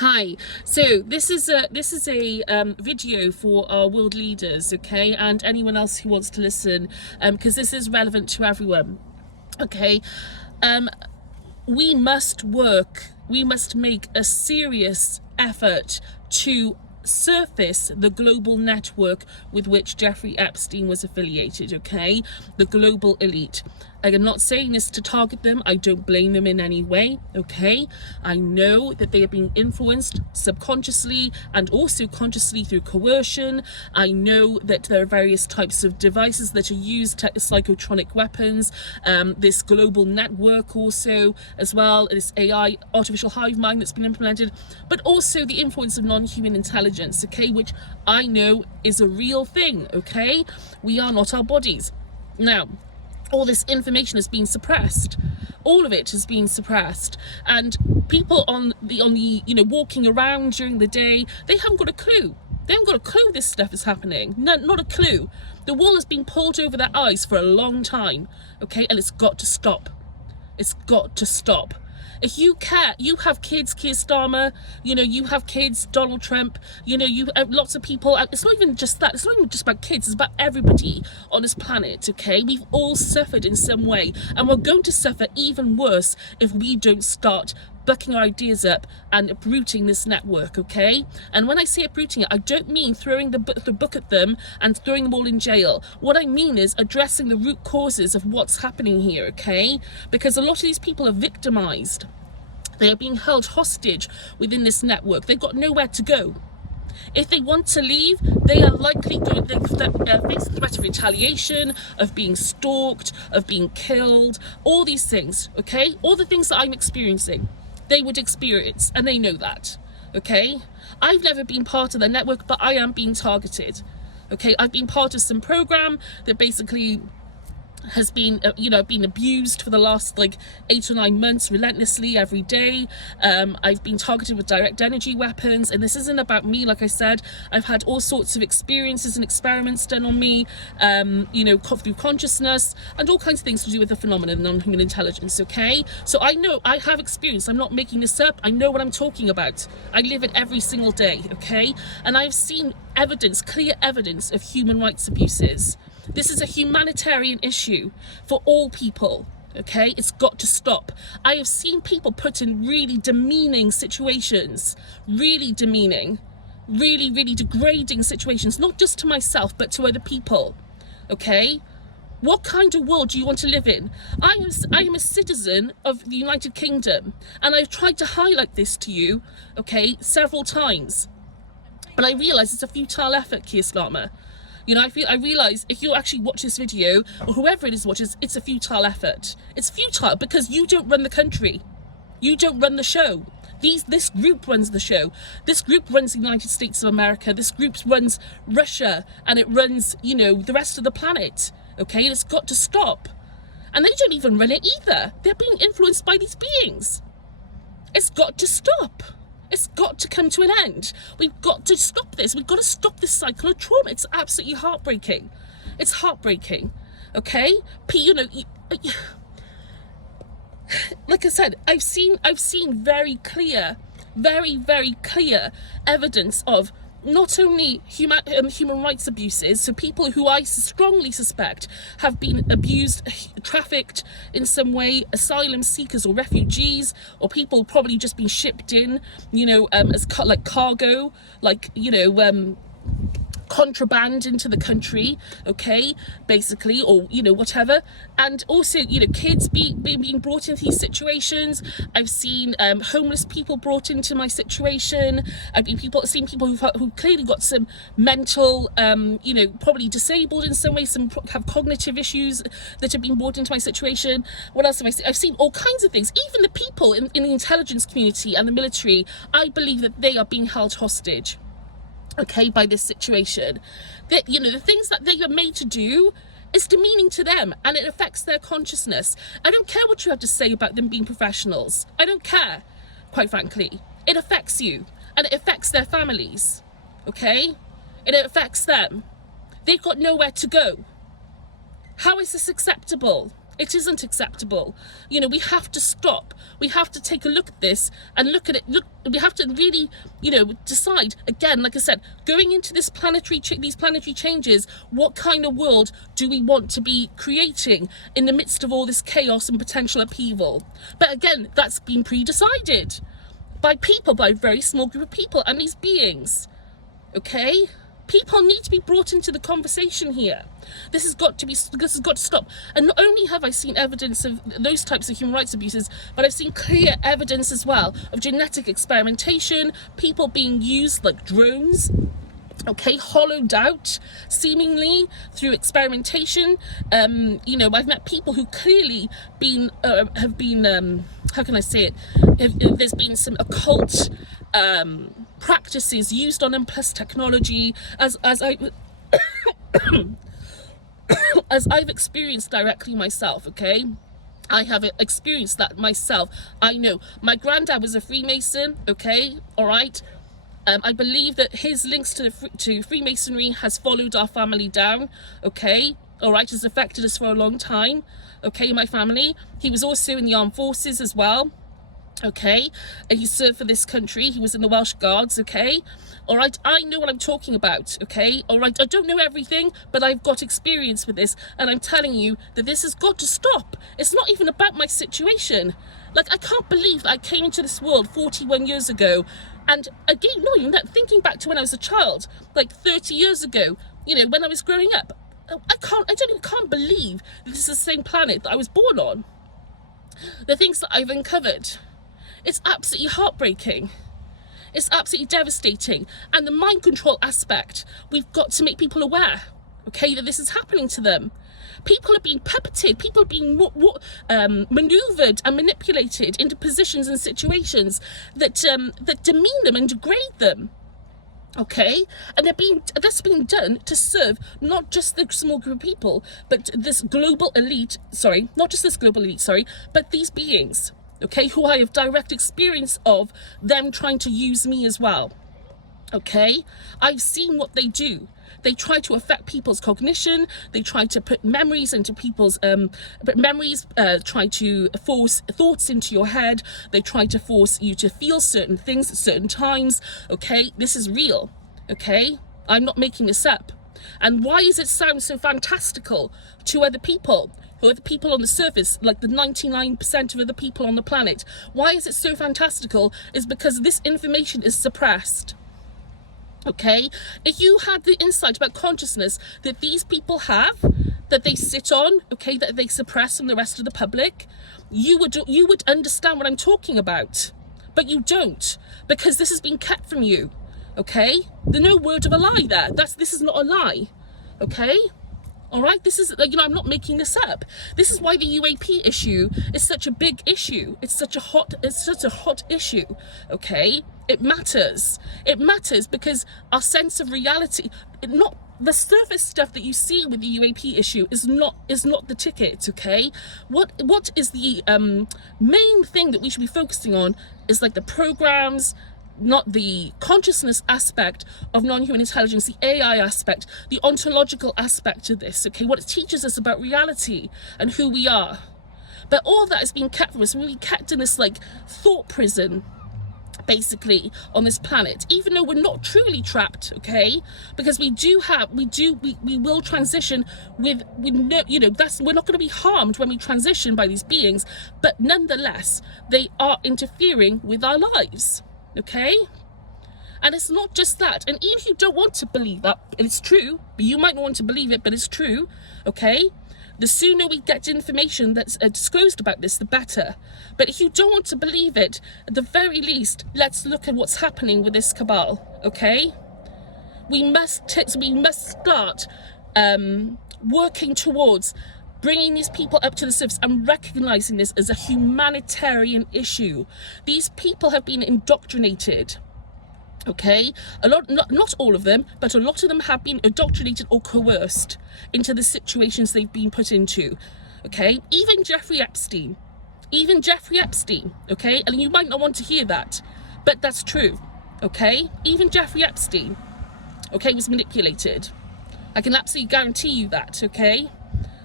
Hi. So this is a video for our world leaders, okay, and anyone else who wants to listen, because this is relevant to everyone. Okay, we must work. We must make a serious effort to surface the global network with which Jeffrey Epstein was affiliated, okay? The global elite. I'm not saying this to target them. I don't blame them in any way, okay? I know that they are being influenced subconsciously and also consciously through coercion. I know that there are various types of devices that are used, psychotronic weapons, this global network also as well, this AI, artificial hive mind that's been implemented, but also the influence of non-human intelligence, okay, which I know is a real thing, okay? We are not our bodies. Now, all this information has been suppressed. All of it has been suppressed, and people on the walking around during the day, they haven't got a clue. They haven't got a clue this stuff is happening. No, not a clue. The wool has been pulled over their eyes for a long time, okay, and it's got to stop. It's got to stop. If you care, you have kids, Keir Starmer, you have kids, Donald Trump, you have lots of people. It's not even just that. It's not even just about kids. It's about everybody on this planet, okay? We've all suffered in some way, and we're going to suffer even worse if we don't start bucking our ideas up and uprooting this network, okay? And when I say uprooting it, I don't mean throwing the book at them and throwing them all in jail. What I mean is addressing the root causes of what's happening here, okay? Because a lot of these people are victimized. They are being held hostage within this network. They've got nowhere to go. If they want to leave, they are likely going to face the threat of retaliation, of being stalked, of being killed, all these things, okay? All the things that I'm experiencing, they would experience, and they know that, okay? I've never been part of the network, but I am being targeted, okay? I've been part of some program that basically has been been abused for the last 8 or 9 months relentlessly every day. I've been targeted with direct energy weapons, and this isn't about me. Like I said, I've had all sorts of experiences and experiments done on me, through consciousness and all kinds of things to do with the phenomenon of non-human intelligence, okay? So I know, I have experience. I'm not making this up. I know what I'm talking about. I live it every single day, okay? And I've seen evidence, clear evidence of human rights abuses. This is a humanitarian issue for all people, okay? It's got to stop. I have seen people put in really demeaning situations, really demeaning, really degrading situations, not just to myself, but to other people, okay? What kind of world do you want to live in? I am a citizen of the United Kingdom, and I've tried to highlight this to you, okay, several times. But I realise it's a futile effort, Keir Starmer. I realise if you actually watch this video, or whoever it is watches, it's a futile effort. It's futile because you don't run the country. You don't run the show. This group runs the show. This group runs the United States of America. This group runs Russia, and it runs, the rest of the planet. Okay, and it's got to stop. And they don't even run it either. They're being influenced by these beings. It's got to stop. It's got to come to an end. We've got to stop this. We've got to stop this cycle of trauma. It's absolutely heartbreaking. It's heartbreaking. Okay? Like I said, I've seen very clear evidence of not only human rights abuses, so people who I strongly suspect have been abused, trafficked in some way, asylum seekers or refugees, or people probably just been shipped in, as cargo, contraband into the country, okay, basically, or whatever. And also kids being brought into these situations. I've seen homeless people brought into my situation. I've seen people who've clearly got some mental probably disabled in some way, have cognitive issues that have been brought into my situation. What else have I seen? I've seen all kinds of things. Even the people in the intelligence community and the military, I believe that they are being held hostage, okay, by this situation. That the things that they are made to do is demeaning to them, and it affects their consciousness. I don't care what you have to say about them being professionals. I don't care, quite frankly. It affects you, and it affects their families, okay? It affects them. They've got nowhere to go. How is this acceptable? It isn't acceptable. You know, we have to stop. We have to take a look at this and look at it. We have to really, you know, decide again, like I said, going into this these planetary changes, what kind of world do we want to be creating in the midst of all this chaos and potential upheaval? But again, that's been pre-decided by people, by a very small group of people and these beings. Okay? People need to be brought into the conversation here. This has got to stop. And not only have I seen evidence of those types of human rights abuses, but I've seen clear evidence as well of genetic experimentation, people being used like drones, okay, hollowed out seemingly through experimentation. You know, I've met people who clearly have been how can I say it, there's been some occult practices used on them, plus technology, as I've experienced directly myself. Okay, I have experienced that myself. I know my granddad was a Freemason. Okay, all right. I believe that his links to Freemasonry has followed our family down. Okay, all right, has affected us for a long time. Okay, my family. He was also in the armed forces as well. Okay, and he served for this country. He was in the Welsh Guards. Okay, all right, I know what I'm talking about. Okay, all right, I don't know everything, but I've got experience with this, and I'm telling you that this has got to stop. It's not even about my situation. Like, I can't believe that I came into this world 41 years ago, and again, not even that, thinking back to when I was a child, like 30 years ago, you know, when I was growing up, I can't believe that this is the same planet that I was born on. The things that I've uncovered. It's absolutely heartbreaking. It's absolutely devastating. And the mind control aspect, we've got to make people aware, okay, that this is happening to them. People are being puppeted, people are being maneuvered and manipulated into positions and situations that demean them and degrade them. Okay, and that's being done to serve not just the small group of people, but this global elite, not just this global elite, but these beings, okay, who I have direct experience of them trying to use me as well. Okay, I've seen what they do. They try to affect people's cognition. They try to put memories into people's try to force thoughts into your head. They try to force you to feel certain things at certain times. Okay, this is real. Okay, I'm not making this up. And why does it sound so fantastical to other people? Who are the people on the surface, like the 99% of other people on the planet? Why is it so fantastical? Is because this information is suppressed. Okay, if you had the insight about consciousness that these people have, that they sit on, okay, that they suppress from the rest of the public, you would understand what I'm talking about. But you don't, because this has been kept from you. Okay, there's no word of a lie there. This is not a lie. Okay. All right, this is, you know, I'm not making this up. This is why the UAP issue is such a big issue. It's such a hot issue. Okay, it matters. It matters because our sense of reality, not the surface stuff that you see with the UAP issue, is not the ticket. Okay, what is the main thing that we should be focusing on is like the programs, not the consciousness aspect of non-human intelligence, the AI aspect, the ontological aspect of this, okay, what it teaches us about reality and who we are. But all that is being kept from us. We're being kept in this like thought prison, basically, on this planet, even though we're not truly trapped, okay, because we will transition with no, you know, we're not going to be harmed when we transition by these beings, but nonetheless they are interfering with our lives. Okay, and it's not just that, and even if you don't want to believe that, it's true, but you might not want to believe it, but it's true. Okay, the sooner we get information that's disclosed about this, the better. But if you don't want to believe it, at the very least, let's look at what's happening with this cabal. Okay, we must start working towards bringing these people up to the surface and recognizing this as a humanitarian issue. These people have been indoctrinated. Okay, not all of them, but a lot of them have been indoctrinated or coerced into the situations they've been put into. Okay, even Jeffrey Epstein. Okay, and you might not want to hear that, but that's true. Okay, even Jeffrey Epstein, okay, was manipulated. I can absolutely guarantee you that. Okay.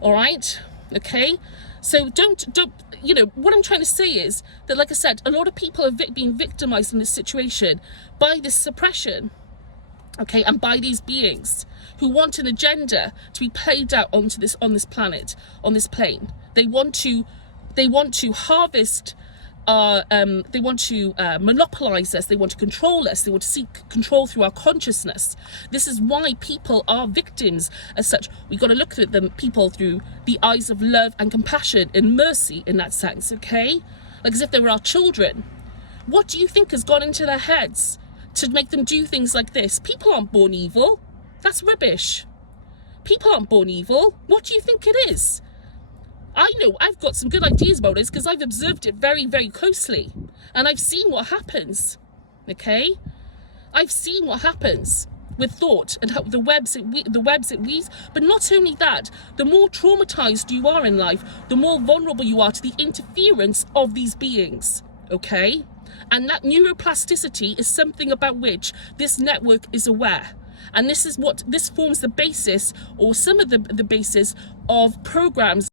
All right, okay, So don't, you know, what I'm trying to say is that, like I said, a lot of people are being victimized in this situation by this suppression, okay, and by these beings who want an agenda to be played out onto this, on this planet, on this plane. They want to harvest, they want to monopolize us, they want to control us, they want to seek control through our consciousness. This is why people are victims as such. We've got to look at them, people, through the eyes of love and compassion and mercy in that sense, okay? Like as if they were our children. What do you think has gone into their heads to make them do things like this? People aren't born evil. That's rubbish. People aren't born evil. What do you think it is? I know I've got some good ideas about this because I've observed it very, very closely. And I've seen what happens, okay? I've seen what happens with thought and how the webs it weaves. But not only that, the more traumatized you are in life, the more vulnerable you are to the interference of these beings, okay? And that neuroplasticity is something about which this network is aware. And this forms the basis, or some of the basis of programs